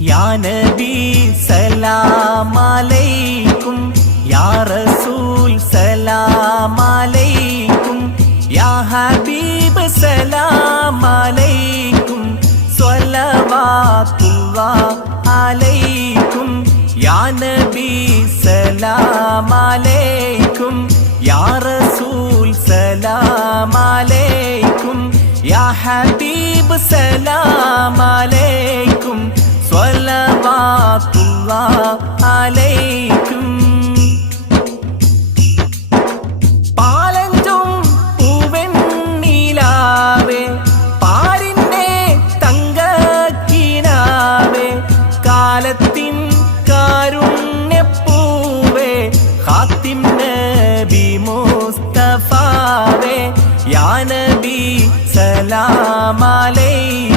യാ നബി സലാം അലൈക്കും, യാ റസൂൽ സലാം അലൈക്കും, യാ ഹബീബ് സലാം അലൈക്കും, സ്വലവാത്തുല്ലാഹ് അലൈക്കും. യാ നബി സലാം അലൈക്കും, യാ റസൂൽ സലാം അലൈക്കും, യാ ഹബീബ് സലാം അലൈക്കും, സ്വലവാത്തുല്ലാഹ് അലൈക്കും. പാലഞ്ചും പൂവെണ്ണിലാവേ, പാരിന്റെ തങ്കക്കിനാവേ, കാലത്തിൻ കാരുണ്യപ്പൂവേ, ഖാത്തിം നബി മുസ്തഫാവേ, യാ നബി സലാം അലൈക്കും.